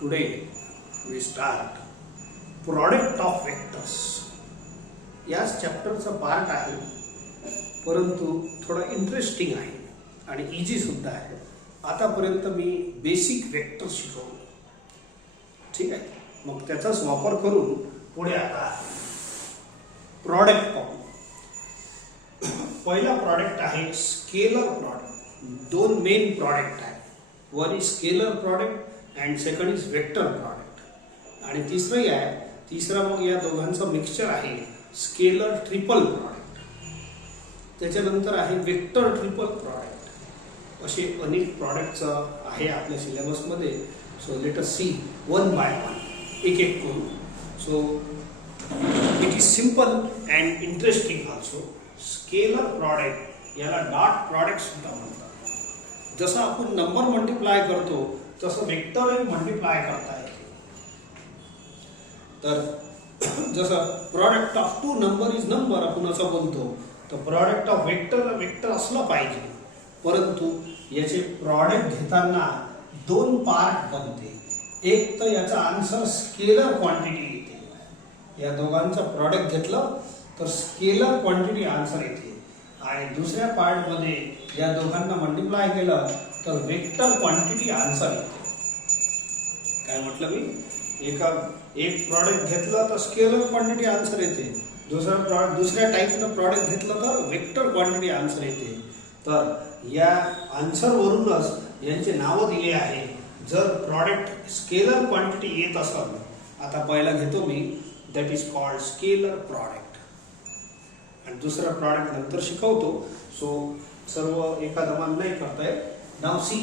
Today we start product of vectors. याच चॅप्टरचा part आहे, परंतु थोडा इंटरेस्टिंग आहे आणि इजी सुद्धा आहे. आतापर्यंत मी बेसिक वेक्टर शिकवले, ठीक आहे. मग त्याचाच वापर करून पुढे आता प्रॉडक्ट पाहू. पहिला प्रॉडक्ट आहे स्केलर प्रॉडक्ट. दोन मेन प्रॉडक्ट आहेत. One is scalar product and second is vector product. आणि तिसरंही आहे. तिसरा मग या दोघांचं मिक्सचर आहे स्केलर ट्रिपल प्रॉडक्ट. त्याच्यानंतर आहे वेक्टर ट्रिपल प्रॉडक्ट. असे अनेक प्रॉडक्टचं आहे आपल्या सिलेबसमध्ये. So let us see one by one, एक एक करू. So it is simple and interesting also. Scalar product याला डॉट प्रॉडक्ट सुद्धा म्हणतात. जसं आपण नंबर मल्टिप्लाय करतो तसं वेक्टरही मल्टिप्लाय करता येते. तर जसं product of two number is number आपण असं बोलतो, तर प्रॉडक्ट ऑफ वेक्टर असलं पाहिजे. परंतु याचे प्रॉडक्ट घेताना दोन पार्ट बनते. एक तर याचा आन्सर स्केलर क्वांटिटी येते. या दोघांचं प्रॉडक्ट घेतलं तर स्केलर क्वांटिटी आन्सर येते. आणि दुसऱ्या पार्टमध्ये या दोघांना मल्टिप्लाय केलं तर वेक्टर क्वांटिटी आन्सर येते. काय म्हटलं मी? एक प्रॉडक्ट घेतलं तर स्केलर क्वांटिटी आन्सर येते. दुसऱ्या टाईपनं प्रॉडक्ट घेतलं तर वेक्टर क्वांटिटी आन्सर येते. तर या आन्सरवरूनच यांचे नावं दिले आहे. जर प्रॉडक्ट स्केलर क्वांटिटी येत असेल, आता पहिला घेतो मी, that is called scalar product. आणि दुसरा प्रॉडक्ट नंतर शिकवतो. सो सर्व एका दमान नाही करता येत. नाव see,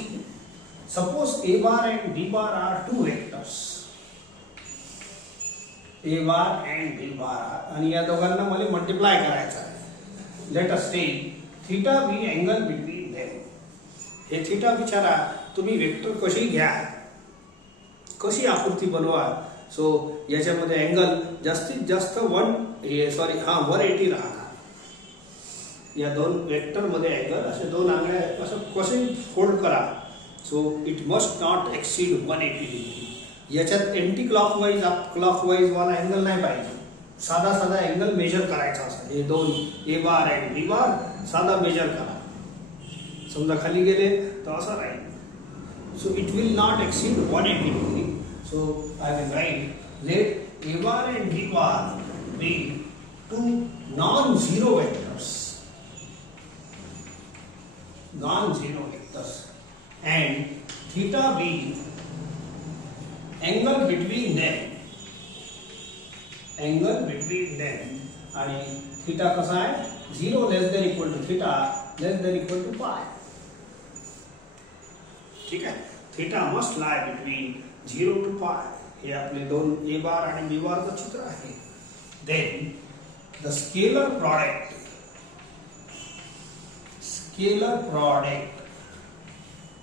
suppose A bar and B bar are two vectors. A bar and B bar, आणि या दोघांना मला मल्टिप्लाय करायचं आहे. Let us take theta be angle between them. हे थीटा विचारा तुम्ही वेक्टर कशी घ्या, कशी आकृती बनवा. सो याच्यामध्ये अँगल जास्तीत जास्त 180 राहणार. या दोन वेक्टरमध्ये अँगल असे दोन आंगळे असं कसे फोल्ड करा. So it must not exceed 180 degree. याच्यात एंटी क्लॉकवाईज वाला अँगल नाही पाहिजे. साधा अँगल मेजर करायचा असं. हे दोन ए बार अँड बी बार साधा मेजर करा. समजा खाली गेले तर असं राहील. So it will not exceed 180 degree. So I will write let A bar and B bar be two non zero vectors. non-zero vectors, and theta be angle between them, आणि theta कसा आहे? 0 less than equal to theta less than equal to pi. ठीक आहे. theta must lie between 0 to pi. हे आपले दोन ए bar आणि बी बारचं चित्र आहे. Then the scalar product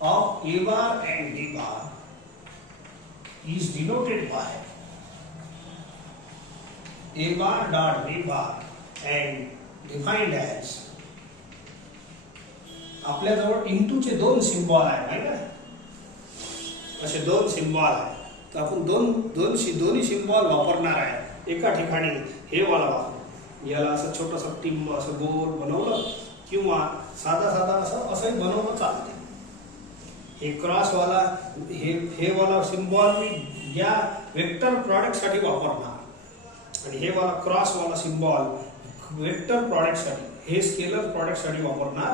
of A bar and B bar is denoted by A bar dot B bar and defined as. आपल्याजवळ इंटूचे दोन सिम्बॉल आहे, माहिती आहे? असे दोन सिम्बॉल आहे. तर आपण दोन्ही सिम्बॉल वापरणार आहे. एका ठिकाणी हे वाला वापरू. याला असं छोटंसं टिंब असं गोल बनवलं किंवा साधा असंही बनवणं चालते. हे क्रॉसवाला हे वाला सिम्बॉल मी या वेक्टर प्रॉडक्टसाठी वापरणार आणि हे वाला क्रॉसवाला सिम्बॉल वेक्टर प्रॉडक्टसाठी, हे स्केलर प्रॉडक्टसाठी वापरणार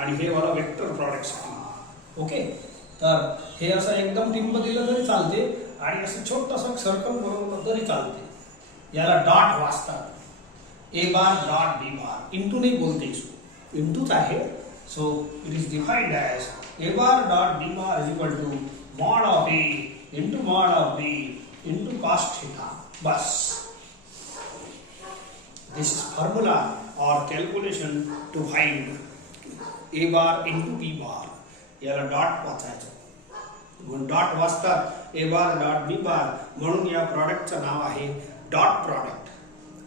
आणि हे वाला वेक्टर प्रॉडक्टसाठी. ओके. तर हे असं एकदम टिंब दिलं तरी चालते आणि असं छोटंसं सर्कल बनवलं तरी चालते. याला डॉट वाचतात. ए bar dot B bar. Into नाही बोलते, इंटूच आहे. So it is defined as A bar dot B bar is equal to mod of A into mod of B into cos theta. बस. दिस इज फॉर्म्युला और calculation to find A bar into B bar. याला dot वाचायचं. Dot वाचतात ए bar dot B bar, म्हणून या प्रॉडक्टचं नाव आहे डॉट प्रॉडक्ट.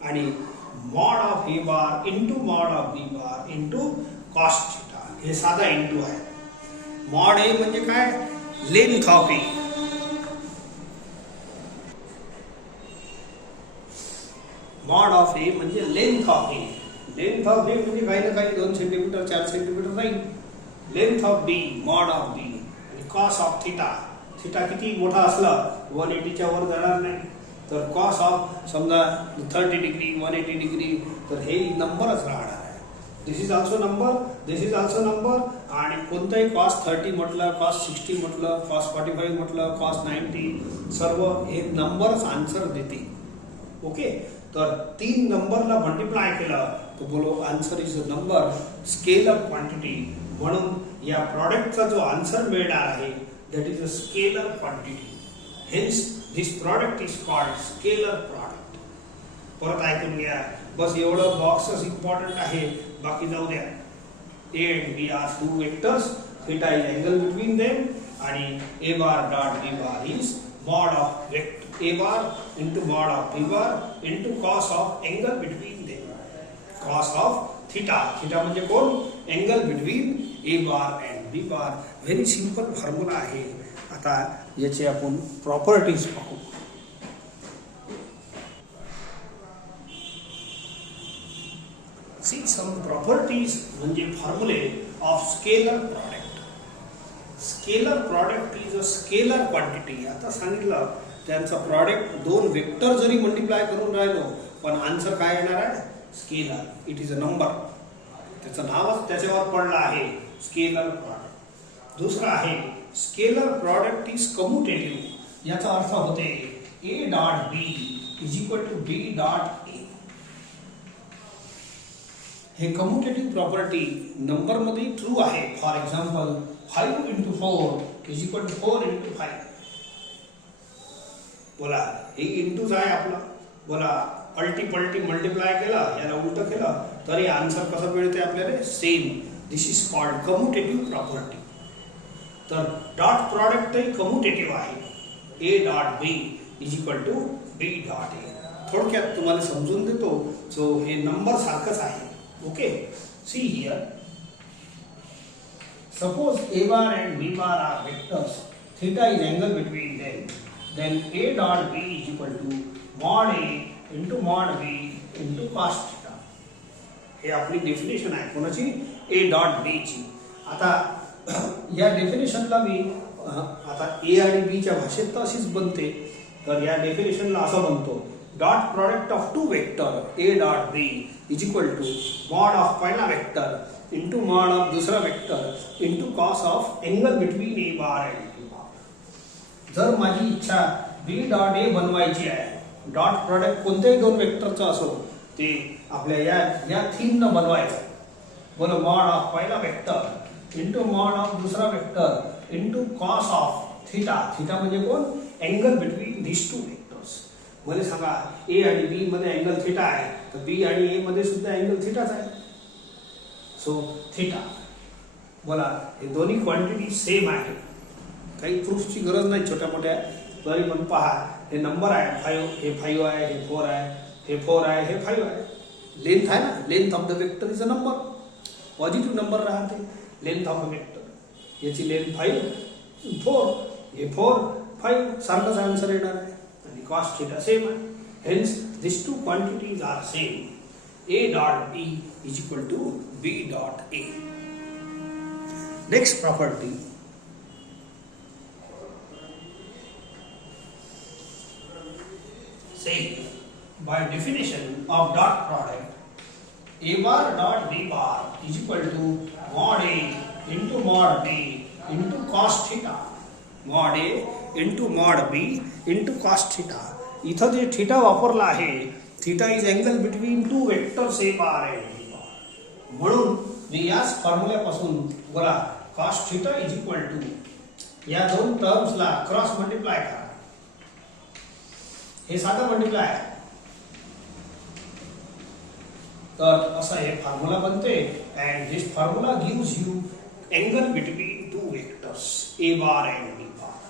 आणि mod of A bar into mod of B bar into cos theta, हे साधा इंटू आहे. मॉड ए म्हणजे काय? Length of A. Mod of A म्हणजे length of A. Length of A म्हणजे काही ना काही 2 सेंटीमीटर 4 सेंटीमीटर राहील. Length of B mod of B आणि कॉस ऑफ थिटा. थिटा किती मोठा असला 180च्या वर जाणार नाही. तर कॉस ऑफ समजा 30 डिग्री 180 डिग्री तर हे नंबरच राहणार आहे. This is also number, this is also number. आणि कोणताही कॉस 30 म्हटलं, कॉस 60 म्हटलं, कॉस 45 म्हटलं, कॉस 90 सर्व हे नंबरच आन्सर देते. ओके. तर 3 नंबरला मल्टिप्लाय केलं तर बोलो answer is a number scalar quantity. म्हणून या प्रॉडक्टचा जो आन्सर मिळणार आहे that is a scalar quantity. Hence this product is called scalar product. परत ऐकून घ्या. बस एवढं बॉक्सच इम्पॉर्टंट आहे, बाकी जाऊ द्या. A and B are 2 vectors. Theta is angle between them आणि A bar dot B bar is mod of vector A bar into mod of B bar into cos of angle between them. Cos of theta. Theta म्हणजे कोण? Angle between A bar and B bar. Very simple formula आहे. आता याचे आपण properties पाहू. See some properties म्हणजे फॉर्म्युले of scalar product. Scalar product is a scalar quantity. आता सांगितलं त्यांचं प्रॉडक्ट 2 वेक्टर जरी मल्टिप्लाय करून राहिलो पण आन्सर काय येणार आहे? Scalar. It is a number. त्याचं नावच त्याच्यावर पडलं आहे स्केलर प्रॉडक्ट. दुसरं आहे स्केलर प्रॉडक्ट इज कम्युटेटिव्ह. याचा अर्थ होते A dot B is equal to B dot A. हे कम्युटेटिव्ह प्रॉपर्टी नंबर मध्ये ट्रू आहे. For example 5 into 4 is equal to 4 into 5. बोला हे इंटूच आहे आपला. बोला अल्टी पल्टी मल्टिप्लाय केला याला उलट केलं तरी आन्सर कसं मिळते आपल्याला? Same. This is called commutative property. तर डॉट प्रॉडक्टही कम्युटेटिव्ह आहे. A dot B is equal to B dot A. थोडक्यात तुम्हाला समजून देतो. सो हे नंबर सारखंच आहे. Okay, see here. Suppose A bar and B bar are vectors. Theta is angle between them. Then A dot B is equal to mod A into mod B into cos theta. हे आपली definition आहे कोणाची? A dot B ची. आता या डेफिनेशनला मी आता A आणि B च्या भाषेत तर अशीच बनते. तर या डेफिनेशनला असं बनतो dot product of 2 vector A dot B is equal to mod of पहिला वेक्टर इंटू मॉड ऑफ दुसरा vector into cos of angle between A bar and B bar. जर माझी इच्छा बी डॉट ए बनवायची आहे, डॉट प्रॉडक्ट कोणत्याही 2 वेक्टरचा असो ते आपल्या या थीम न बनवायचं. बोलो मॉड ऑफ पहिला वेक्टर इंटू मॉड ऑफ दुसरा vector into cos of theta. Theta म्हणजे कोण? Angle between this 2 vectors. मला सांगा ए आणि बी मध्ये अँगल थिटा आहे तर बी आणि ए मध्ये सुद्धा अँगल थिटाच आहे. So theta. बोला हे दोन्ही क्वांटिटी सेम आहे. काही प्रूफची गरज नाही छोट्या मोठ्या. तरी पण पहा हे नंबर आहे 5. हे 5 आहे, हे 4 आहे, हे 4 आहे, हे 5 आहे. लेंथ आहे ना. Length of the vector is a number. Positive number राहते लेंथ ऑफ अ वेक्टर. याची लेंथ 5 4. हे 4 5 सारखंच आन्सर येणार आहे. आणि कॉस थिटा सेम आहे. Hence, these 2 quantities are same. A dot B is equal to B dot A. Next property. Say, by definition of dot product, A bar dot B bar is equal to mod A into mod B into cos theta. Mod A into mod B into cos theta. इथं जे theta वापरला आहे theta is angle between 2 vectors A bar and B bar. म्हणून मी याच फॉर्म्युल्यापासून बोला cos theta is equal to या 2 टर्म्सला क्रॉस मल्टिप्लाय करा. हे साधं मल्टिप्लाय आहे. तर असं हे फॉर्म्युला बनते. And this formula gives you angle between 2 vectors A bar and B bar.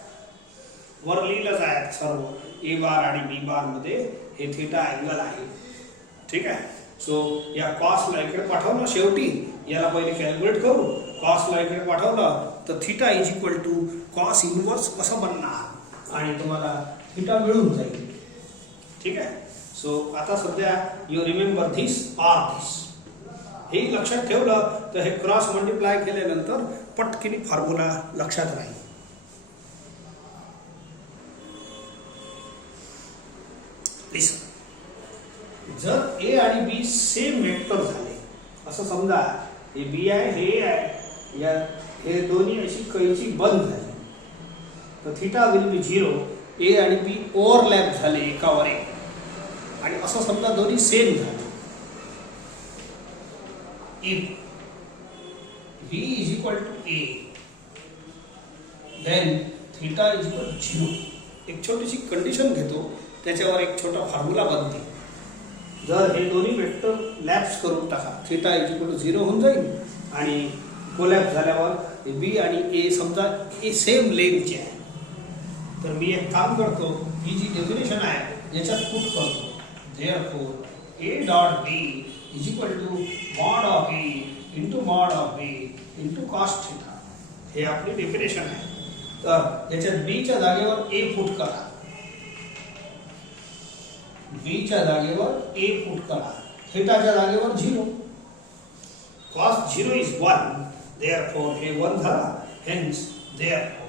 वर लिहिलंच आहे सर्व. ए बार आणि बी बार मध्ये हे थिटा अँगल आहे. ठीक आहे. सो या कॉसला इकडे पाठवलं. शेवटी याला पहिले कॅल्क्युलेट करू. कॉसला इकडे पाठवलं तर theta is equal to cos inverse कसं बनणार आणि तुम्हाला थिटा मिळून जाईल. ठीक आहे. सो आता सध्या you remember this are this हे लक्षात ठेवलं तर हे क्रॉस मल्टिप्लाय केल्यानंतर पटकिनी फॉर्म्युला लक्षात राहील. जर ए आणि बी सेम वेक्टर झाले, असं समजा हे बी आहे हे ए आहे, या हे दोन्ही अशी कैची बंद झाली, तर थिटा विल बी 0. ए आणि बी ओव्हरलॅप झाले एकावर एक, आणि असं समजा दोन्ही सेम झाले. If v is equal to a, then theta is equal to 0. एक छोटीशी कंडिशन घेतो, त्याच्यावर एक छोटा फॉर्म्युला बनते. जर हे दोन्ही वेक्टर लॅप्स करून टाका, थिटा इज इक्वल टू 0 होऊन जाईल, आणि कोलॅप्स झाल्यावर बी आणि ए समजा ए सेम लेंथचे आहे, तर मी एक काम करतो, ही जी डेफिनेशन आहे याच्यात पुट करतो. Therefore A dot B is equal to mod of A into mod of B into cos theta. हे आपली डेफिनेशन आहे. तर याच्यात बी च्या जागेवर ए पुट करा, बी च्या जागेवर ए पुट करा, थिटाच्या जागेवर 0. कॉस 0 इज 1, देअरफॉर हे 1 झाला. Hence therefore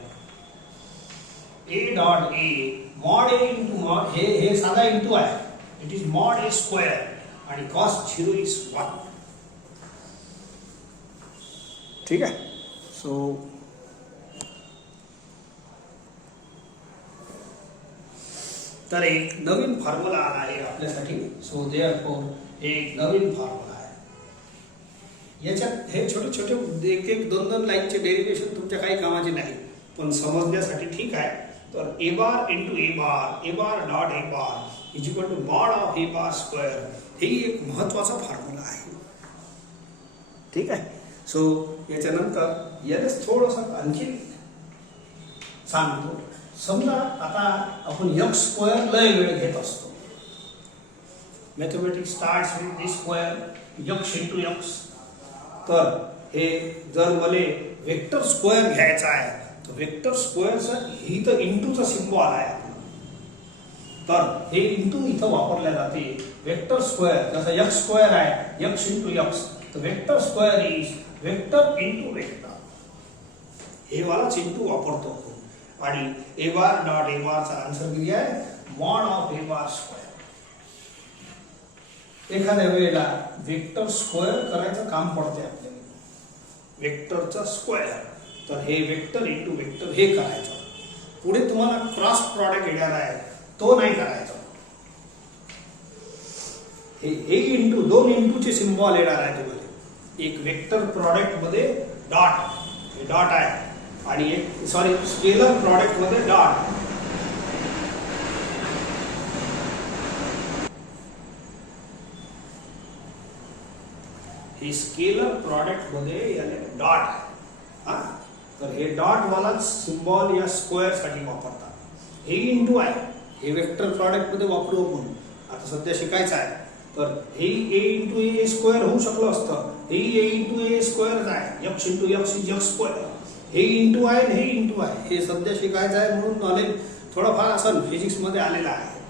A dot A mod A into mod, हे साधा इंटू आहे, it is mod A square, आणि कॉस 0 इज 1. ठीक आहे. सो तर एक नवीन फॉर्म्युला आला आहे आपल्यासाठी. सो देअरफॉर एक नवीन फॉर्म्युला आहे. याच्यात हे छोटे छोटे एक एक दोन दोन लाईनचे डेरिव्हेशन तुमच्या काही कामाचे नाही, पण समजण्यासाठी ठीक आहे. तर A bar into A bar dot A bar is equal to mod of A bar square, हे एक महत्वाचा फॉर्म्युला आहे. ठीक आहे. सो याच्यानंतर यालाच थोडंसं आणखी सांगतो. समजा आता आपण x स्क्वेअर लय वेळ घेत असतो. Mathematics starts with this square x into x. तर हे जर मला वेक्टर स्क्वेअर घ्यायचा आहे, तर वेक्टर स्क्वेअरचा ही तर इंटूचा सिम्बॉल आहे, तर हे इंटू इथं वापरल्या जाते. वेक्टर स्क्वेअर जसं x स्क्वेअर आहे x इंटू x, तर vector square is vector into vector. हे वाला चिंटू वापरतो. आणि ए बार डॉट ए बारचा आन्सर किती आहे? Mod of A bar square. एखाद्या वेळेला वेक्टर स्क्वेअर करायचं काम पडते आपल्याला, वेक्टरचा स्क्वेअर, तर हे वेक्टर इंटू वेक्टर हे करायचं. पुढे तुम्हाला क्रॉस प्रॉडक्ट येणार आहे, तो नाही करायचा. हे इंटू दोन इंटूचे सिम्बॉल येणार आहे तुम्हाला. एक वेक्टर प्रॉडक्ट मध्ये डॉट आहे, आणि एक स्केलर प्रॉडक्ट मध्ये डॉट. हे स्केलर प्रॉडक्ट मध्ये याने डॉट आहे. तर हे डॉट वाला सिम्बॉल या स्क्वेअर साठी वापरतात. हे इंटू आहे, हे वेक्टर प्रॉडक्ट मध्ये वापरू आपण. आता सध्या शिकायचं आहे, तर हे ए इंटू ए स्क्वेअर होऊ शकलं असतं. हे ए इंटू ए स्क्वेअर आहे, x into x is x square. हे इंटू आहे हे इंटू आहे. हे सध्या शिकायचं आहे म्हणून नॉलेज थोडंफार असं फिजिक्स मध्ये आलेलं आहे.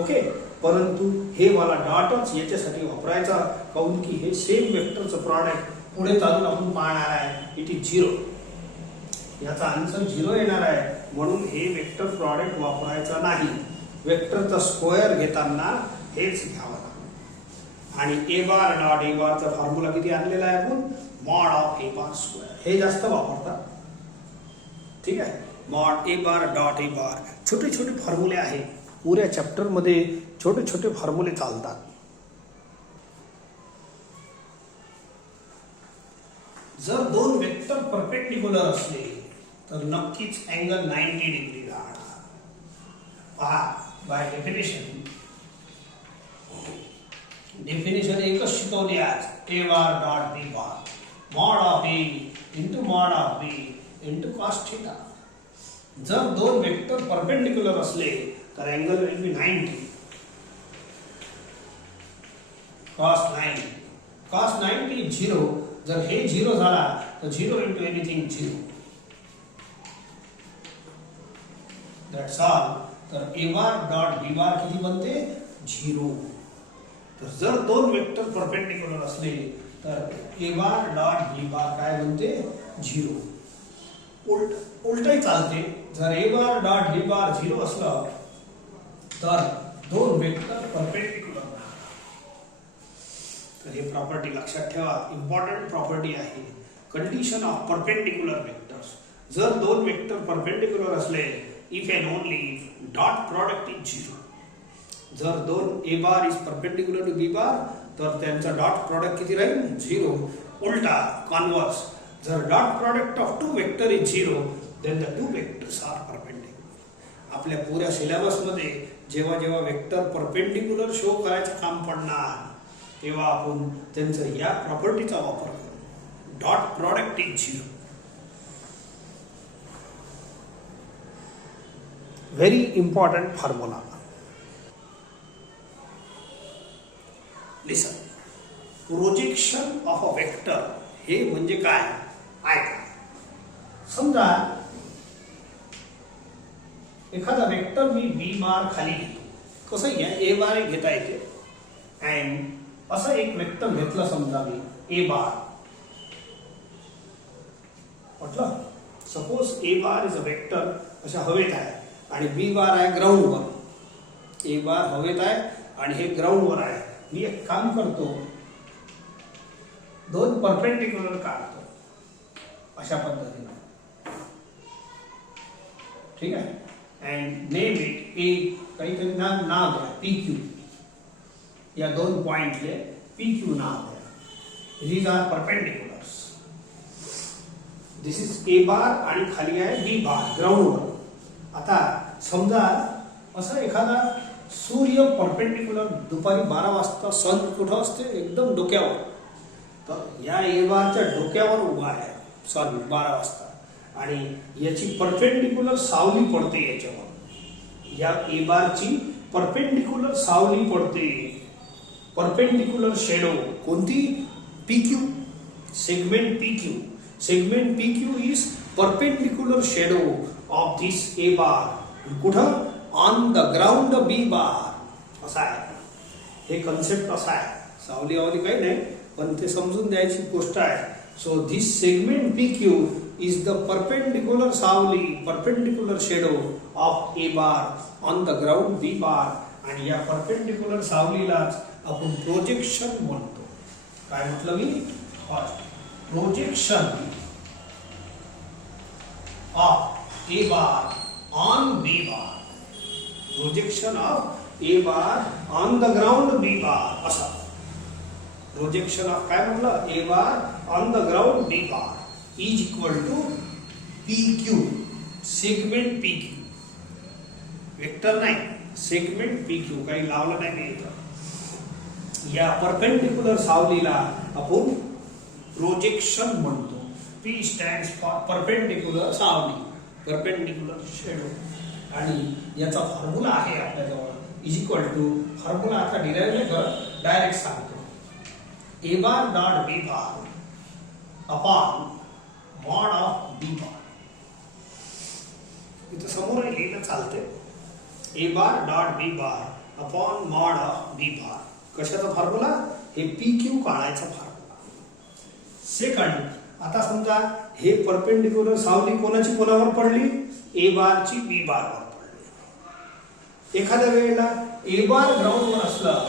ओके. परंतु हे वाला डॉटच याच्यासाठी वापरायचा, काऊन की हे सेम वेक्टरचं प्रॉडक्ट पुढे चालून आपण पाहणार आहे. It is 0. याचा आन्सर 0 येणार आहे, म्हणून हे वेक्टर प्रॉडक्ट वापरायचा नाही. वेक्टरचा स्क्वेअर घेताना हेच घ्यावं. आणि ए बार डॉट ए बारचा फॉर्म्युला किती आणलेला आहे आपण? Mod of A bar square. हे जास्त वापरतात. ठीक आहे. Mod A bar dot A bar. छोटे छोटे फॉर्म्युले आहेत. पुऱ्या चॅप्टर मध्ये छोटे छोटे फॉर्म्युले चालतात. जर दोन वेक्टर परपेंडिक्युलर असले तर नक्कीच अँगल 90 डिग्री राहणार. पहा, बाय डेफिनेशन एकच शिकवली आज. A bar dot B bar mod of A into mod of B into cos theta. जर दोन वेक्टर परपेंडिक्युलर असले तर angle will be 90. Cos 90. Cos 90 is 0. जर हे 0 झाला तर 0 इंटू एनिथिंग 0. That's all. तर ए बार डॉट बी बार किती बनते? 0. तर जर दोन वेक्टर परपेंडिक्युलर असले तर a बार डॉट b बार काय बनते 0. उलटही चालते. जर a बार डॉट b बार 0 असलं तर दोन वेक्टर परपेंडिक्युलर राहतात. तर हे प्रॉपर्टी लक्षात ठेवा. इम्पॉर्टंट प्रॉपर्टी आहे. Condition of perpendicular vectors. जर दोन वेक्टर परपेंडिक्युलर असले if and only dot product is 0. जर दोन a bar is perpendicular to b bar तर त्यांचा डॉट प्रॉडक्ट किती राहील 0. उलटा कॉन्व्हर्स जर dot product of two vector is 0 then the two vectors are perpendicular. आपल्या पुऱ्या सिलेबस मध्ये जेव्हा जेव्हा वेक्टर परपेंडिक्युलर शो करायचं काम पडणार तेव्हा आपण त्यांचा या प्रॉपर्टीचा वापर करू. Dot product is 0. Very important formula. Listen. Projection of a vector हे म्हणजे काय ऐका. समजा एखादा वेक्टर मी बी बार खाली घेतो. कसं घ्या ए बार घेता येते अँड असं एक वेक्टर घेतलं समजा मी ए बार म्हटलं. Suppose A bar is a vector अशा हवेत आहे आणि बी बार आहे ग्राउंडवर. ए बार हवेत आहे आणि हे ग्राउंडवर आहे. मी एक काम करतो दोन परपेंडिक्युलर काढतो अशा पद्धतीने. ठीक आहे. अँड नेम इट ए काहीतरी नाव द्या पी क्यू. या दोन पॉइंटले पी क्यू नाव द्या. These are perpendiculars. This is A bar आणि खाली आहे बी बार ग्राउंडवर. आता समजा असं एखादा सूर्य परपेंडिक्युलर दुपारी 12 वाजता सन कुठं असते एकदम डोक्यावर. तर या ए बारच्या डोक्यावर उभा आहे सन 12 वाजता आणि याची परपेंडिक्युलर सावली पडते याच्यावर. या ए बारची परपेंडिक्युलर सावली पडते. परपेंडिक्युलर शेडो कोणती P Q. Segment P Q. Segment P Q is perpendicular shadow of this A bar. कुठं on the ground B bar. असं आहे हे कन्सेप्ट. असा आहे सावली वावली काही नाही पण ते समजून द्यायची गोष्ट आहे. So this segment P Q is the perpendicular सावली perpendicular shadow of A bar on the ground B bar. आणि या परपेंडिक्युलर सावलीलाच आपण प्रोजेक्शन म्हणतो. काय म्हटलं मी projection of A bar on B bar. Projection of A bar on the ground B bar. असा प्रोजेक्शन ऑफ काय म्हटलं A bar on the ground B bar is equal to P Q. Segment P Q. Vector नाही segment P Q. काही लावलं नाही मी इथं. या perpendicular सावलीला आपण प्रोजेक्शन म्हणतो. पी स्टँड्स फॉर परपेंडिक्युलर सावली परपेंडिक्युलर शेडो. आणि याचा फॉर्म्युला आहे आपल्याजवळ इज इक्वल टू. फॉर्म्युला आता डिराइव्ह कर डायरेक्ट सांगतो. A bar dot B bar upon mod of B bar. इथं समोर लिहिलं चालते. A bar dot B bar upon mod of B bar. कशाचा फॉर्म्युला हे पी क्यू काढायचा फॉर्म्युला. सेकंड आता समजा हे परपेंडिक्युलर सावली कोणाची कोणावर पडली ए बारची बी बारवर पडली. एखाद्या वेळेला ए बार ग्राउंडवर असलं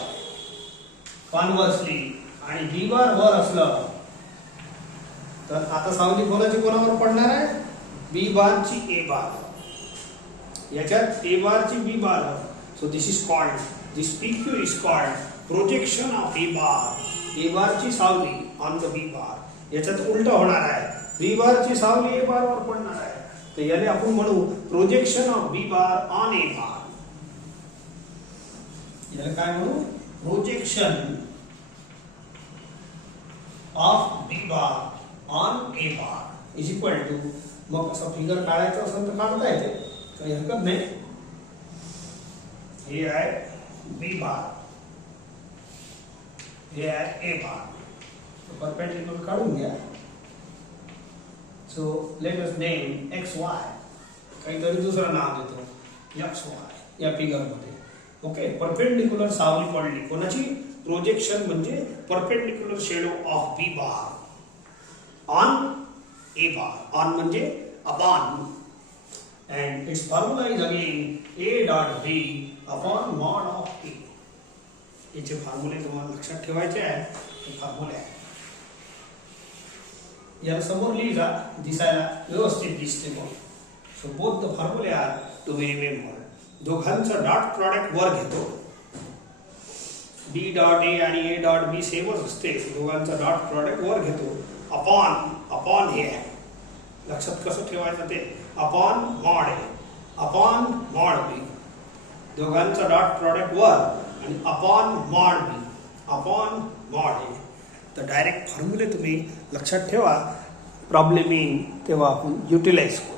कॉन्व्हर्सली आणि बी बार वर असलं तर आता सावली कोणाची कोणावर पडणार आहे बी बारची ए बार. याच्यात ए बारची B bar. So this is called this P Q is called projection of A bar. A बारची सावली ऑन द बी बार. याच्यात उलट होणार आहे बी बारची सावली ए बार वर पडणार आहे. तर याने आपण म्हणू projection of B bar on A bar. याला काय म्हणू projection of B bar on A bar is equal to. मग असं फिगर काढायचं असेल तर काढता येते काही हरकत नाही. हे आहे बी बार हे आहे ए बार. परपेंडिक्युलर काढून घ्या. So let us name X Y. काहीतरी दुसरं नाव देतो एक्स वाय या फिगर मध्ये. ओके, परपेंडिक्युलर सावली पडली कोणाची, प्रोजेक्शन म्हणजे perpendicular shadow of B bar on A bar, on म्हणजे upon, and its formula is again a dot b upon mod of a. याचे फॉर्म्युले तुम्हाला लक्षात ठेवायचे आहे, हे फॉर्म्युले आहे. याला समोर लिहिजा, दिसायला व्यवस्थित दिसते मग. सो बोथ द फॉर्म्युले आर टू बी रिमेंबर. दोघांचा डॉट प्रॉडक्ट वर घेतो, b डॉट a आणि a डॉट b सेमच असते, दोघांचा डॉट प्रॉडक्ट वर घेतो, अपॉन, अपॉन हे आहे. लक्षात कसं ठेवायचं ते, अपॉन मॉड ए अपॉन मॉड बी, दोघांचा डॉट प्रॉडक्ट वर आणि अपॉन मॉड बी अपॉन मॉड ए. तर डायरेक्ट फॉर्म्युले तुम्ही लक्षात ठेवा, प्रॉब्लेम येईल तेव्हा आपण युटिलाइज करू.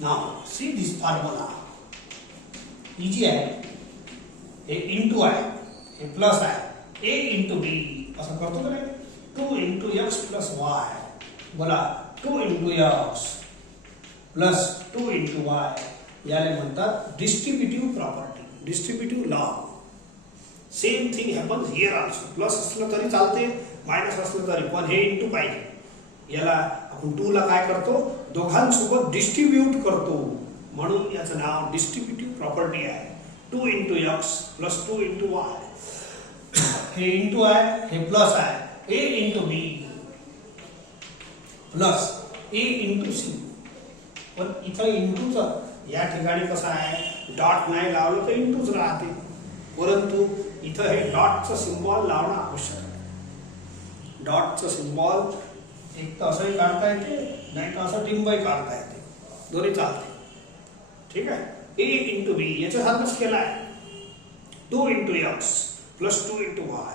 Now see this formula, easy आहे. हे इंटू आहे, हे प्लस आहे, a इंटू बी असं करतो का नाही, 2 इंटू एक्स प्लस वाय. बोला 2 into X plus 2 into Y, याला म्हणतात distributive property, distributive law. Same thing happens here also. Plus असलं तरी चालते, मायनस असलं तरी, पण हे इंटू पाहिजे. याला आपण 2 ला काय करतो, दोघांसोबत डिस्ट्रीब्यूट करतो, म्हणून याचं नाव डिस्ट्रीब्युटिव्ह प्रॉपर्टी आहे. 2 into X plus 2 into Y. हे इंटू आहे, हे प्लस आहे, a into B plus a into C. पण इथं इंटूच या ठिकाणी कसं आहे, डॉट नाही लावलं तर इंटूच राहते, परंतु इथं हे डॉटचं सिम्बॉल लावणं आवश्यक आहे. डॉटचं सिम्बॉल एक तर असंही काढता येते, नाही तर असं टिंबही काढता येते, दोन्ही चालते. ठीक आहे, a इंटू बी याच्यासारखंच केलं आहे. 2 into X plus 2 into Y.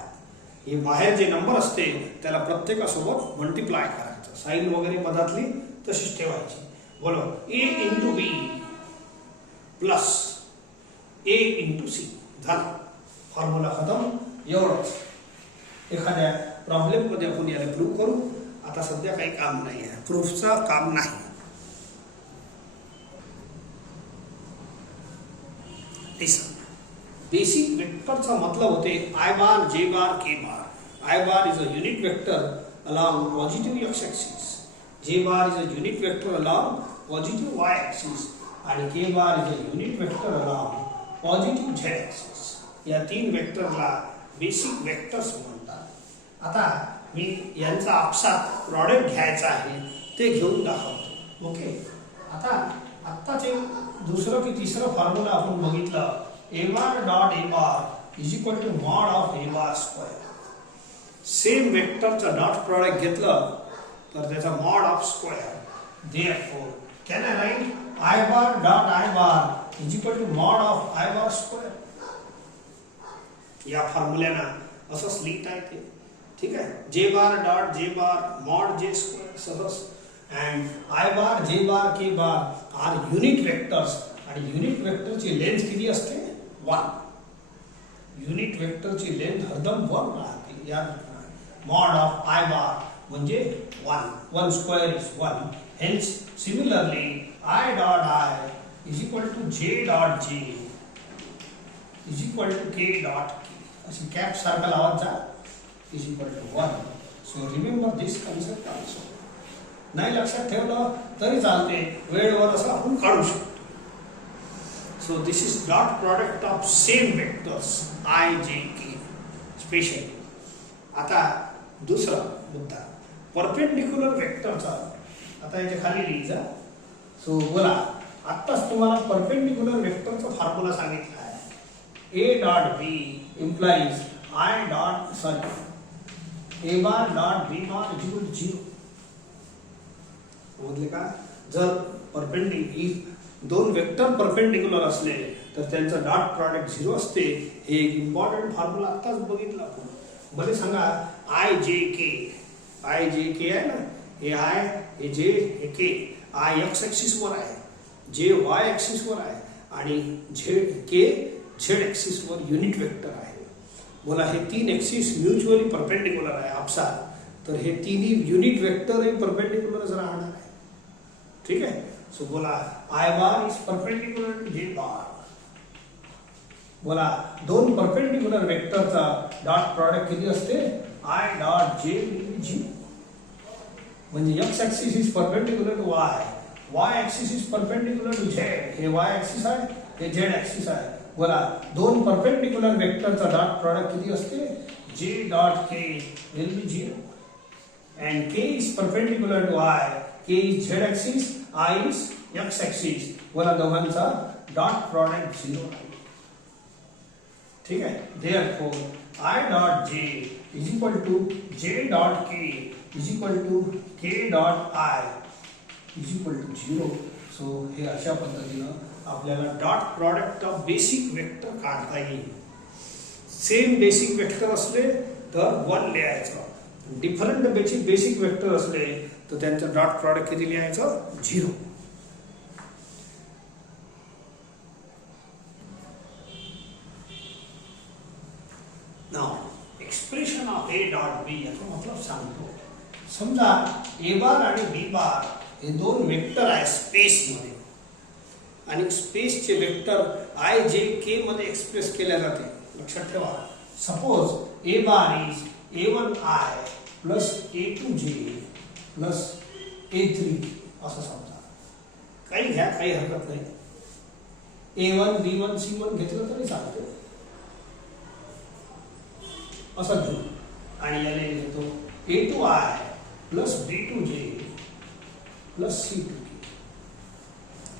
हे बाहेर जे नंबर असते त्याला प्रत्येकासोबत मल्टिप्लाय करायचं, साईन वगैरे मधातली तशीच ठेवायची. बोलो a into B plus a into C. झालं, फॉर्म्युला खतम. एवढंच. एखाद्या प्रॉब्लेम मध्ये आपण याला प्रूव्ह करू. आता सध्या काही काम नाही आहे, प्रूफचा काम नाही. बेसिक वेक्टरचा मतलब होते I bar, J bar, K bar. I bar is a unit vector along positive x axis, J bar is a unit vector along positive y axis, आणि K bar is a unit vector along positive z axis. या 3 वेक्टरला basic vectors म्हणतात. आता मी यांचा आपसात product घ्यायचा आहे, ते घेऊन दाखवतो. ओके, आता आत्ताच एक दुसरं की तिसरं फॉर्म्युला आपण बघितलं, a bar dot a bar is equal to mod of a bar square. Same वेक्टरचा डॉट प्रॉडक्ट घेतलं तर त्याचा mod of square. Therefore, can I write I bar dot I bar is equal to mod of I bar square? या फॉर्म्युल्याना असंच लिहिता येते. ठीक आहे, जे बार डॉट जे बार मॉड जे स्क्वेअर सहज. And I bar, J bar, K bar R unit vectors, आणि युनिट वेक्टरची लेंथ किती असते, 1. युनिट वेक्टरची लेंथ हरदम 1 राहते. या मॉड ऑफ आय बार म्हणजे 1. 1 square is 1. Hence similarly I dot I is equal to J dot J is equal to K dot K. अशी कॅप सारखा लावत जा, is equal to 1. So remember this concept also. नाही लक्षात ठेवलं तरी चालते, वेळेवर असं आपण काढू शकतो. So this is dot product of same vectors I, J, K specially. आता दुसरा मुद्दा परपेंडिक्युलर वेक्टरचा. आता याच्या खाली लिहिजा. सो बोला, आत्ताच तुम्हाला परपेंडिक्युलर वेक्टरचा फॉर्म्युला सांगितला आहे. A dot B implies I dot sorry A bar dot B bar is equal to 0. समजले का? जर परपेंडिक्युलर दोन वेक्टर परपेंडिक्युलर असले तर त्यांचा डॉट प्रॉडक्ट 0 असते. हे एक इम्पॉर्टंट फॉर्म्युला आत्ताच बघितला आपण. मला सांगा I j K. I j के आहे ना, हे आय, हे जे, हे के. आय एक्स ऍक्सिस वर आहे, जे वाय ऍक्सिस वर आहे, आणि झेड के झेड ऍक्सिस वर युनिट वेक्टर आहे. बोला, हे 3 ऍक्सिस म्युच्युअली परपेंडिक्युलर आहे आपसात, तर हे तिन्ही युनिट वेक्टर हे परपेंडिक्युलरच राहणार आहे. ठीक आहे. सो बोला I bar is perpendicular to J bar. बोला दोन परपेंडिक्युलर वेक्टरचा डॉट प्रॉडक्ट किती असते? I dot J G. म्हणजे X axis is perpendicular to Y, Y axis is perpendicular to Z. हे वाय ऍक्सिस आहे, हे झेड ऍक्सिस आहे. बोला दोन परपेंडिक्युलर वेक्टरचा डॉट प्रॉडक्ट किती असते? J dot K will be 0 and k is perpendicular to I. K is z axis, I is x axis. बोला दोघांचा डॉट प्रॉडक्ट 0 आहे. ठीक आहे. Therefore I dot j is equal to j dot k is equal to k dot I is equal to 0. So हे अशा पद्धतीनं आपल्याला dot product of basic vector काढता येईल. सेम बेसिक वेक्टर असले तर 1 लिहायचं. डिफरंट बेसिक वेक्टर असले तर त्यांचं डॉट प्रॉडक्ट किती लिहायचं? 0. Now expression of A dot B याचा मतलब सांगतो. समजा ए बार आणि बी बार हे दोन वेक्टर आहे स्पेस मध्ये आणि स्पेसचे वेक्टर आय जे के मध्ये एक्सप्रेस केल्या जाते. लक्षात ठेवा. Suppose A bar is a1 I plus a2 j plus a3 असं समजा. काही घ्या, काही हरकत नाही. a1 b1 c1 घेतलं तरी चालतं. असं घेऊ आणि याला घेतो a2 I plus b2 j plus c2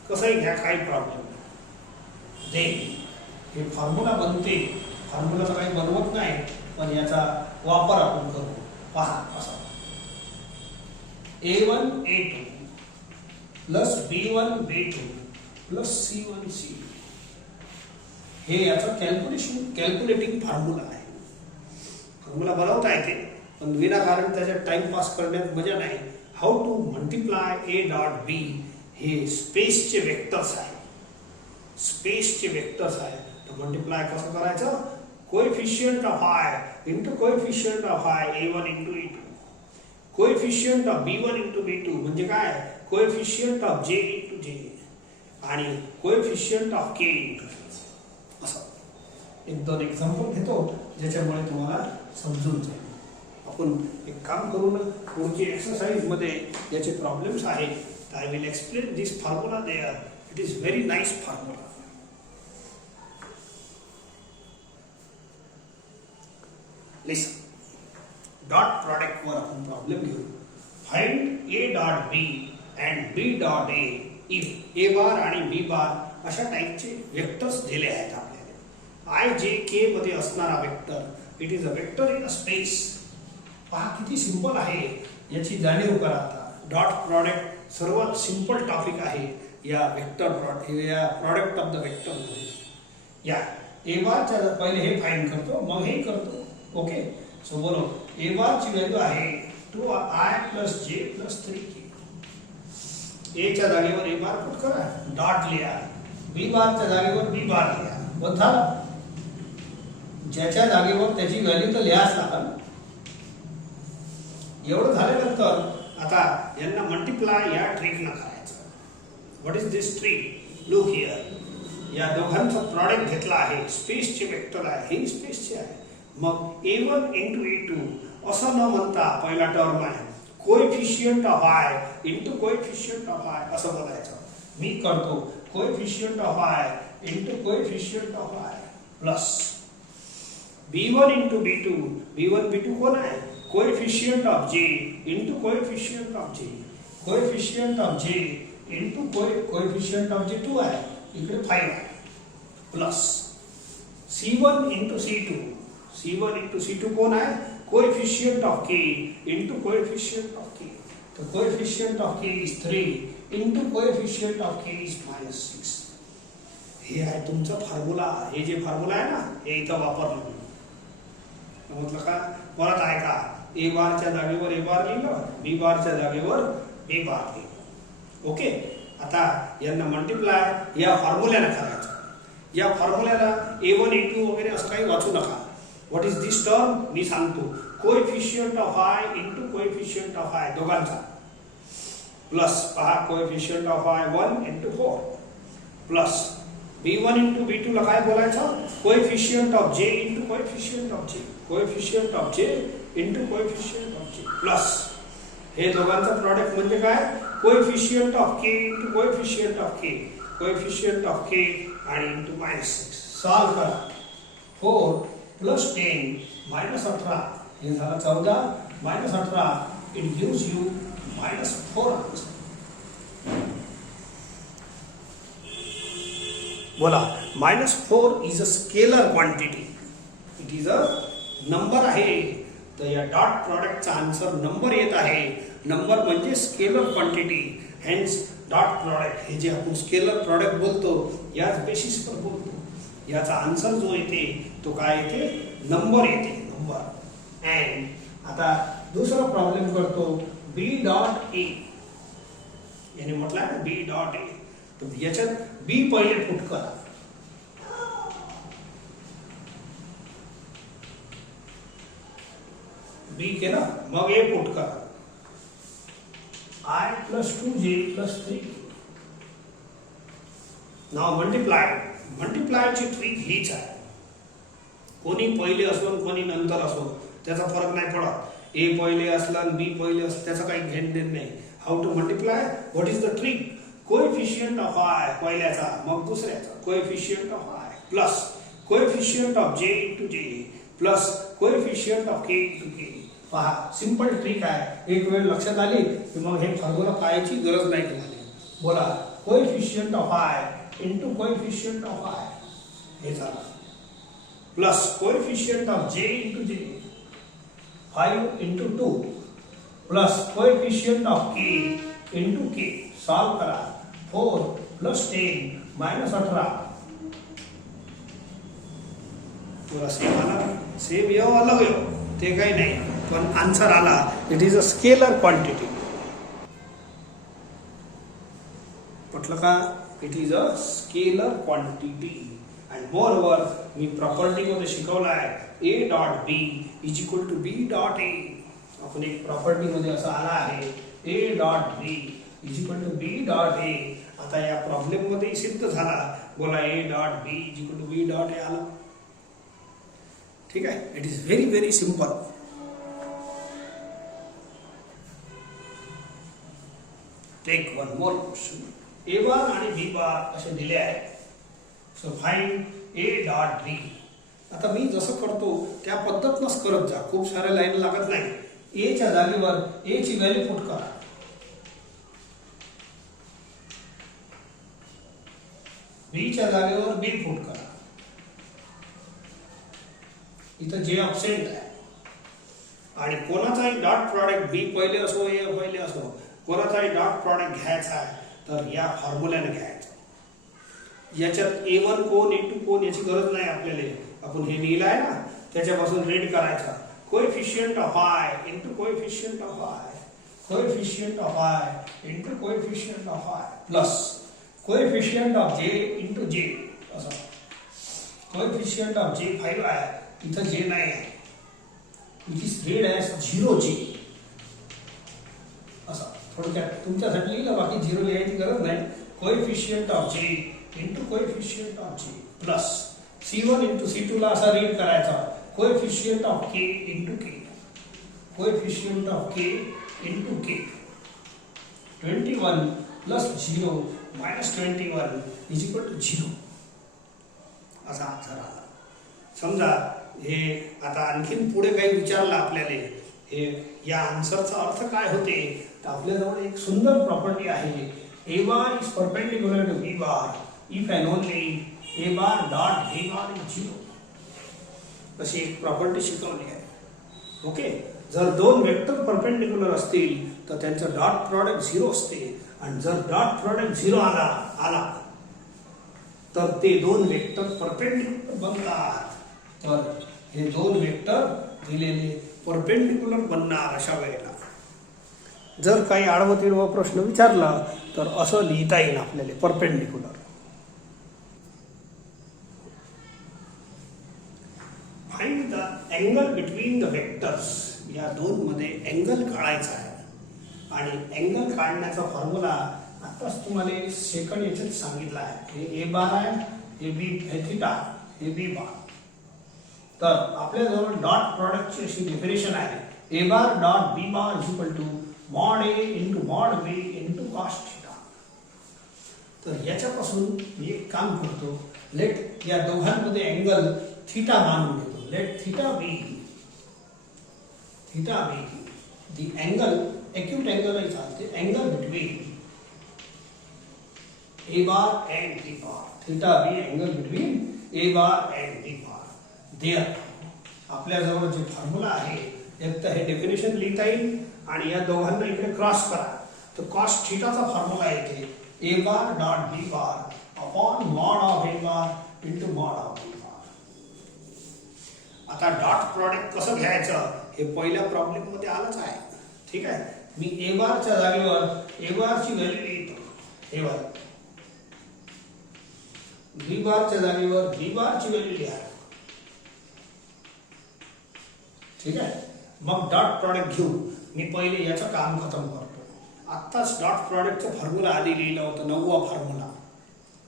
कसंही घ्या, काही प्रॉब्लेम नाही. हे फॉर्म्युला बनते. फॉर्म्युला तर काही बनवत नाही पण याचा वापर आपण करू. पहा असा a1 a2 plus b1 b2 plus c1 c2 हे याचा कॅल्क्युलेटिंग फॉर्म्युला आहे. फॉर्म्युला बनवता येते पण विनाकारण त्याच्यात टाइमपास करण्यात मजा नाही. How to multiply A dot B. हे स्पेसचे वेक्टर्स आहे. स्पेसचे वेक्टर्स आहे. तर मल्टिप्लाय कसं करायचं? Coefficient of I into coefficient of I a1 into a2. Coefficient of b1 into b2 म्हणजे काय? Coefficient of j into j आणि coefficient of k into k. असं एक दोन एक्झाम्पल घेतो ज्याच्यामुळे तुम्हाला समजून जाईल. आपण एक काम करू ना, पुढची एक्सरसाइज मध्ये याचे प्रॉब्लेम्स आहेत. I will explain this formula there. It is very nice formula. Listen. Dot product वर आपण प्रॉब्लेम घेऊ. Find A dot B and B dot A if A bar आणि B bar अशा टाइपचे वेक्टर्स दिले आहेत आपल्याला. I J K मध्ये असणारा vector it is a vector in a space. पहा किती सिंपल आहे याची जाणीव करा आता. डॉट प्रॉडक्ट सर्वात सिंपल टॉपिक आहे या vector product of the vector मध्ये. या A बारच्या पहिले हे फाइंड करतो मग हे करतो. ओके. सो बोलो ए बार ची व्हॅल्यू आहे 2i plus j plus 3k. ए च्या जागेवर ए बार पुट करा, डॉट लिहा. बी बारच्या जागेवर बी बार लिहा. बंद झालं. ज्याच्या जागेवर त्याची व्हॅल्यू तर लिहाच लागेल. एवढं झाल्यानंतर आता यांना मल्टिप्लाय या ट्रिकनं करायचं. What is this trick? Look here. या दोघांचा प्रॉडक्ट घेतला आहे. स्पेसचे वेक्टर आहे, हे स्पेसचे आहे. मग a1 into a2 असं न म्हणता पहिला टर्म आहे coefficient of I into coefficient of I असं बोलायचं. मी करतो coefficient of I into coefficient of I plus b1 into b2. b1 b2 कोण आहे? Coefficient of j into coefficient of j. Coefficient of j into coefficient of j 2 आहे. इकडे 5 आहे. Plus c1 into c2. c1 into c2 कौन है? Coefficient of k into coefficient of k. तो coefficient of k is 3 into coefficient of k is -6. हे आहे तुमचा formula. हे जे फॉर्म्युला आहे ना हे इथं वापरलं. म्हटलं का परत आहे का? ए बारच्या जागेवर ए बार लिहिलं, बी बारच्या जागेवर बी बार लिहिलं. ओके. आता यांना मल्टिप्लाय या फॉर्म्युल्याने करायचं. या फॉर्म्युल्याला a1 a2 वगैरे असं काही वाचू नका. What is this term? मी सांगतो coefficient of I into coefficient of I दोघांचा प्लस पहा coefficient of I 1 into 4 plus b1 into b2 ला काय बोलायचं coefficient of j into coefficient of j coefficient of j into coefficient of j plus हे दोघांचं product म्हणजे काय coefficient of k into coefficient of k coefficient of k आणि into -6 solve करा 4 plus 10 minus 18 हे झालं 14 minus 18 it gives you -4 answer. बोला -4 is a scalar quantity. It is a number आहे. तर या डॉट प्रॉडक्टचा आन्सर नंबर येत आहे. नंबर म्हणजे scalar quantity. Hence dot product हे जे आपण स्केलर प्रॉडक्ट बोलतो याच बेसिसवर बोलतो. याचा आन्सर जो येते तो काय येते नंबर येते नंबर. अँड आता दुसरा प्रॉब्लेम करतो बी डॉट ए. याने म्हटलं आहे बी डॉट ए. तर याच्यात बी पहिले पुट करा. बी केलं मग ए पुट करा. I plus 2j plus 3k. Now multiply. मल्टिप्लायची ट्रिक हीच आहे. कोणी पहिले असो कोणी नंतर असो त्याचा फरक नाही पडत. ए पहिले असला बी पहिले असला त्याचा काही घेण देण नाही. How to multiply what is the trick coefficient of i पहिल्याचा मग दुसऱ्याचा coefficient of i plus coefficient of जे into j plus coefficient of K into k. पहा सिंपल ट्रिक आहे. एक वेळ लक्षात आली की मग हे फॉर्म्युला पाहायची गरज नाही तुम्हाला. बोला coefficient of i into coefficient of I हे झालं प्लस कोएफिशियंट ऑफ जे इंटू जे 5 into 2 plus coefficient of K into K. Solve करा 4 प्लस 10 मायनस 18. थोडा सेम आला सेम येऊ अलग येऊ ते काही नाही पण आन्सर आला. It is a scalar quantity. म्हटलं का it is a scalar quantity. And moreover मी प्रॉपर्टी मध्ये शिकवलं आहे A dot B is equal to B dot A. आपण एक प्रॉपर्टी मध्ये असं आला आहे A dot B is equal to B dot A. आता या प्रॉब्लेम मध्ये सिद्ध झाला. बोला A dot B is equal to B dot A आला. ठीक आहे. It is very very simple. Take one more question. A bar आणि बी बार असे दिले आहे. So find A dot B. आता मी जसं करतो त्या पद्धतीनंच करत जा. खूप साऱ्या लाईन लागत नाही. ए च्या जागेवर ए ची व्हॅल्यू पुट करा. बी च्या जागेवर बी पुट करा. इथं जे ऑप्शंट आहे आणि कोणाचाही डॉट प्रॉडक्ट बी पहिले असो ए पहिले असो कोणाचाही डॉट प्रॉडक्ट घ्यायचा आहे तर या फॉर्म्युल्याने घ्यायचं. याच्यात A1 कोण A2 कोण याची गरज नाही आपल्याला. आपण हे लिहिलं आहे ना त्याच्यापासून रीड करायचा. Coefficient of i into coefficient of I coefficient of i into coefficient of i plus coefficient of जे इंटू जे. असं कोएफिशियंट ऑफ जे 5 आहे. इथं जे नाही आहे. It is read as 0J. असं थोडक्यात तुमच्यासाठी लिहिलं बाकी 0 लिहायची गरज नाही. कोएफिशियंट ऑफ जे इंटू कोएफिशियंट ऑफ जे प्लस C1 इंटू C2 ला असा रीड करायचा coefficient of K into K coefficient of K into K. 21 plus 0 minus 21 is equal to 0. असा आन्सर आला. समजा हे आता आणखीन पुढे काही विचारलं आपल्याला हे या आन्सरचा अर्थ काय होते तर आपल्याजवळ एक सुंदर प्रॉपर्टी आहे. A bar is perpendicular to B bar if and only A bar dot B bar is 0. अशी एक प्रॉपर्टी शिकवली आहे. ओके. जर दोन वेक्टर परपेंडिक्युलर असतील तर त्यांचं डॉट प्रॉडक्ट 0 असते आणि जर डॉट प्रॉडक्ट 0 आला तर ते दोन वेक्टर परपेंडिक्युलर बनतात. तर हे दोन वेक्टर दिलेले परपेंडिक्युलर बनणार. अशा वेळेला जर काही आडवं तिडवं प्रश्न विचारला तर असं लिहिता येईल आपल्याला perpendicular. Find the angle between the vectors. या दोन मध्ये अँगल काढायचा आहे. आणि अँगल काढण्याचा फॉर्म्युला आताच तुम्हाला सेकंड याच्यात सांगितला आहे. हे ए बार आहे, हे बी हे थिटा, हे बी बार. तर आपल्याजवळ डॉट प्रॉडक्टची अशी डेफिनेशन आहे, A bar dot B bar is equal to mod A into mod B into cos theta. तर याच्यापासून मी एक काम करतो, लेट या दोघांमध्ये अँगल थिटा मानून घेतो. Let theta be the angle acute अँगलही चालते, angle between A bar and B bar. Theta be angle between A bar and B bar. There आपल्याजवळ जे फॉर्म्युला आहे, एक तर हे डेफिनेशन लिहिता येईल आणि या दोघांना इकडे क्रॉस करा. तर कॉस थिटाचा फॉर्म्युला येते A bar dot B bar upon mod of A bar into mod of B bar. आता डॉट प्रॉडक्ट कसं घ्यायचं हे पहिल्या प्रॉब्लेम मध्ये आलंच आहे. ठीक आहे, मी ए बारच्या जागेवर ए बारची व्हॅल्यू लिहितो, हे वर बी बारच्या जागेवर बी बारची व्हॅल्यू लिहा. ठीक आहे, मग डॉट प्रॉडक्ट घेऊ. मी पहिले याचं काम खतम करतो. आत्ताच डॉट प्रॉडक्टचं फॉर्म्युला आधी लिहिलं होतं, 9वा फॉर्म्युला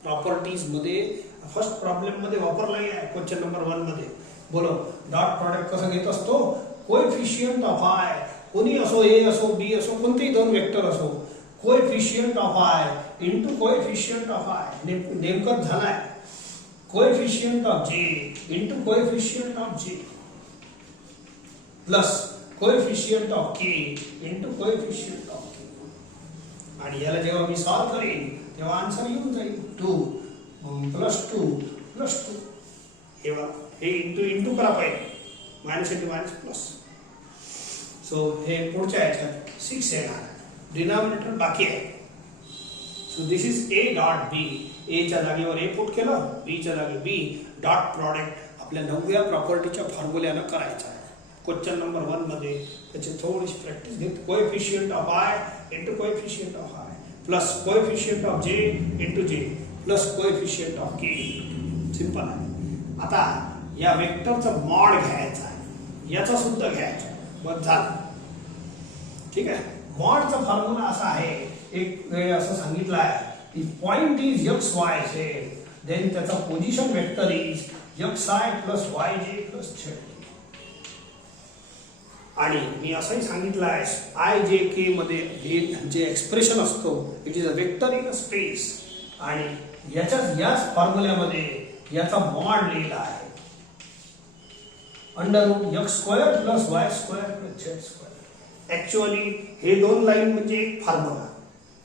प्रॉपर्टीज मध्ये फर्स्ट प्रॉब्लेम मध्ये वापरलाही आहे, क्वेश्चन नंबर 1 मध्ये. बोलो डॉट प्रॉडक्ट कसं घेत असतो, कोएफिशियंट ऑफ आय, कोणी असो, ए असो बी असो, कोणतेही दोन वेक्टर असो, coefficient of i into coefficient of i, नेमकंच झालाय, कोएफिशियंट ऑफ जे इंटू कोएफिशियंट ऑफ जे plus coefficient of K into coefficient of k. आणि याला जेव्हा मी सॉल्व करेन तेव्हा आन्सर येऊन जाईल 2 प्लस 2 प्लस 2. हे इंटू इंटू करा पाहिजे, minus into minus plus. So हे पुढच्या याच्यात 6 येणार, डिनॉमिनेटर बाकी आहे. So this is A dot B. A च्या जागेवर ए पुट केलं, बी च्या जागी बी. डॉट प्रॉडक्ट आपल्या 9व्या प्रॉपर्टीच्या फॉर्म्युल्यानं करायचं आहे. क्वेश्चन नंबर 1 मध्ये त्याची थोडीशी प्रॅक्टिस घेत. Coefficient of i into coefficient of i plus coefficient of जे into j plus coefficient of K. Simple आहे. आता या वेक्टरचं मॉड घ्यायचं आहे, याचा सुद्धा घ्यायचा आहे. बस झालं. ठीक आहे, मॉडचा फॉर्म्युला असा आहे, एक वेळ असं सांगितलं आहे, if point is x y z then त्याचा position vector is x i plus y j plus z. आणि मी असंही सांगितलं आहे, आय जे के मध्ये हे जे एक्सप्रेशन असतो it is a vector in a space. आणि याच फॉर्म्युल्यामध्ये याचा मॉड लिहिला आहे under root X square plus Y square plus Z square. Actually हे दोन लाईन म्हणजे एक फॉर्म्युला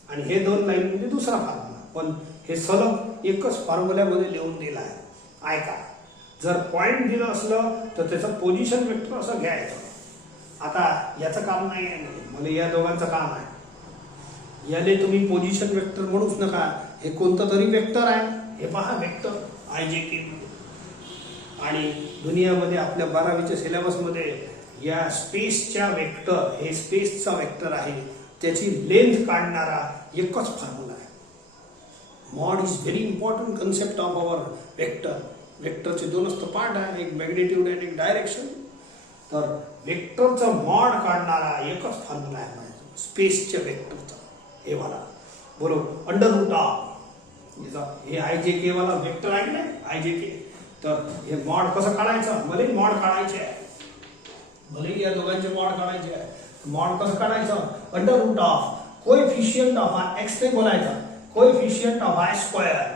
आणि हे दोन लाईन म्हणजे दुसरा फॉर्म्युला, पण हे सलग एकच फॉर्म्युल्यामध्ये लिहून दिला आहे. ऐका, जर पॉइंट दिलं असलं तर त्याचं पोझिशन वेक्टर असं घ्यायचं. आता याचं काम नाही आहे, म्हणजे या दोघांचं काम आहे. याने तुम्ही पोझिशन वेक्टर म्हणूच नका, हे कोणतं तरी वेक्टर आहे. हे पहा वेक्टर आय जे के. आणि दुनियामध्ये आपल्या 12वीच्या सिलेबसमध्ये या स्पेसच्या वेक्टर, हे स्पेसचा वेक्टर आहे, त्याची लेंथ काढणारा एकच फॉर्म्युला आहे. Mod is very important concept of our vector. वेक्टरचे दोनच पार्ट आहे, एक मॅग्निट्यूड आणि एक डायरेक्शन. तर वेक्टरचा मॉड काढणारा एकच फॉर्म्युला आहे माझ्या स्पेसच्या वेक्टरचा, हे वाला. बरोबर, अंडर रूट ऑफ हे आय जे के वाला वेक्टर आहे ना, आय जे के. तर हे मॉड कसं काढायचं, भले मॉड काढायचे आहे, भले या दोघांचे मॉड काढायचे आहे. मॉड कसं काढायचं, under root of coefficient of i, x ते बोलायचं, coefficient of i square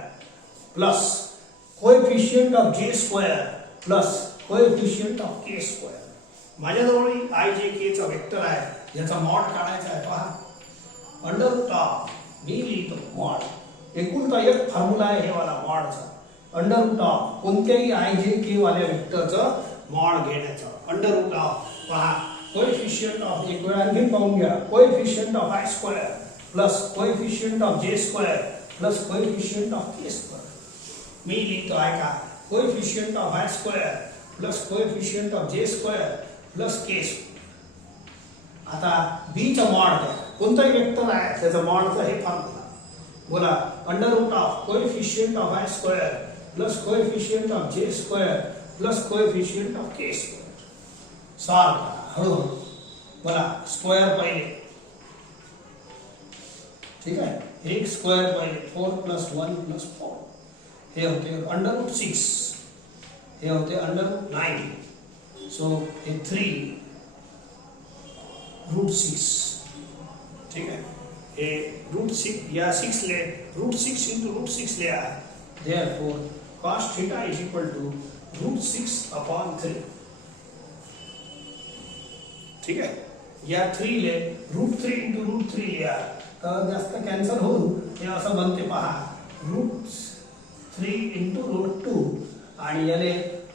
plus coefficient of j square plus coefficient of k square. माझ्याजवळ आय जे के चा वेक्टर आहे, याचा मॉड काढायचा आहे. पहा अंडर रूट ऑफ, मी लिहितो मॉड, एकुलता एक फॉर्म्युला आहे हे वाला मॉडचा. अंडर रूट ऑफ कोणत्याही आय जे के वाल्या वेक्टरचं मॉड घेण्याचं. अंडर रूट ऑफ पहा कोएफिशियंट ऑफ, एक वेळा आणखी पाहून घ्या, coefficient of i square plus coefficient of j square plus coefficient of k square. मी लिहितो ऐका, coefficient of i square plus coefficient of j square plus k square. आता बी चा मॉड घ्या, कोणताही वेक्टर आहे त्याचा मॉडचा हे फॉर्म्युला. बोला under root of coefficient of i square plus coefficient of j square plus coefficient of k square. Solve करा हळूहळू. बोला स्क्वेअर पहिले ठीक आहे. एक स्क्वेअर पाहिजे 4 प्लस 1 प्लस 4 हे होते √6, हे होते √9. सो हे 3 √6. ठीक आहे. हे √6 या 6 ले √6 into √6 ले आहे. Therefore cos theta is equal to √6/3. ठीक आहे. या 3 ले √3 into √3 ले आहे. तर जास्त कॅन्सल होऊन हे असं बनते पहा √3 into √2 आणि याले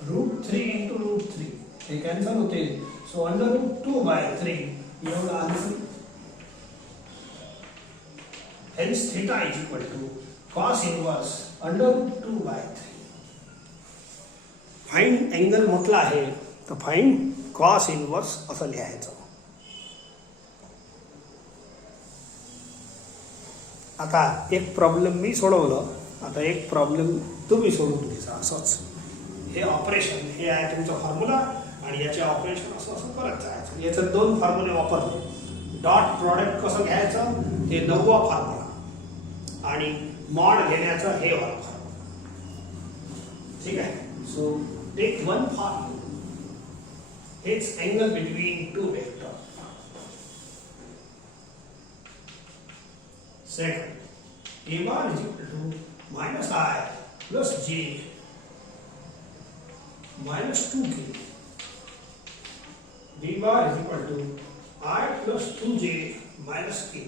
√3 into √3 हे कॅन्सल होते. सो √2/3 एवढं answer. Hence theta is equal to cos inverse √2/3. Find angle म्हटलं आहे तर फाइंड cos इनवर्स असं लिहायचं. आता एक प्रॉब्लेम मी सोडवलं, आता एक प्रॉब्लेम तुम्ही सोडवून घ्यायचा. असंच हे ऑपरेशन हे आहे तुमचं फॉर्म्युला आणि याचे ऑपरेशन असं असं करत जायचं. याचे 2 फॉर्म्युले वापरले. डॉट प्रॉडक्ट कसं घ्यायचं ते 9वा फॉर्म्युला आणि मॉड घेण्याचं हे वाला फॉर्म्युला. ठीक आहे. So take one formula. हेच angle between 2 vector. Second, A bar is equal to minus I plus J minus 2K. B bar is equal to I plus 2J minus K.